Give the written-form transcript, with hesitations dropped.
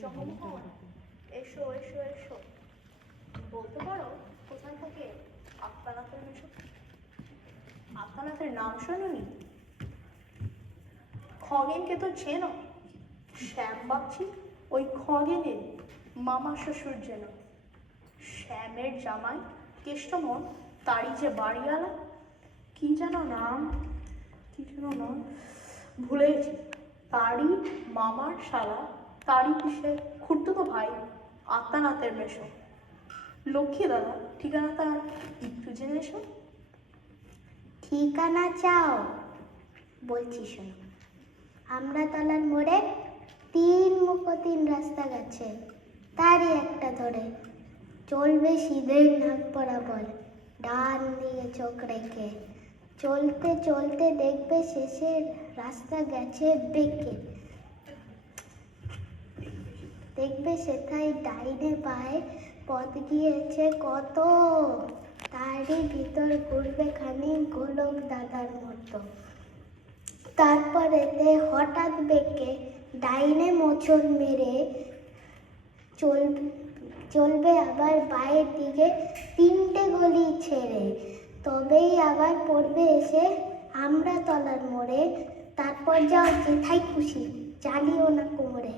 জগমোহন, এসো এসো এসো। বলতে পারো কোথায় থাকে আত্মানাথের মেশো? আত্মানাথের নাম শোনোনি? খগেনকে তো চেনো? শ্যাম বাগচি ওই খগেনের মামা শ্বশুর যেন। শ্যামের জামাই কেষ্টমোহন, তারই যে বাড়িওয়ালা, কি যেন নাম, ভুলে গেছি। তারই মামার শালা, তারই পিসে খুড়তুতো ভাই আত্মানাথের মেশো। লক্ষ্মী দাদা, ঠিকানা তার একটু জেনে এসো। ঠিকানা চাও? বলছি শোনো। আমরা তলার মোড়ে 3 মুখো 3 রাস্তা গেছে, তারই একটা ধরে চলবে সিধে নাক বরাবর, ডান দিকে চোখ রেখে। চলতে চলতে দেখবে শেষের রাস্তা গেছে বেঁকে। দেখবে সেথায় ডাইনে বাঁয়ে পথ গিয়েছে কত, তারই ভিতর ঘুরবে খানি গোলক দাদার মতো। তারপরেতে হঠাৎ বেঁকে ডাইনে মোচড় মেরে চলবে আবার বাঁয়ের দিকে 3টে গলি ছেড়ে। তবেই আবার পড়বে এসে আমরা তলার মোড়ে। তারপর যাও যেথায় খুশি, চালিও না কোমরে।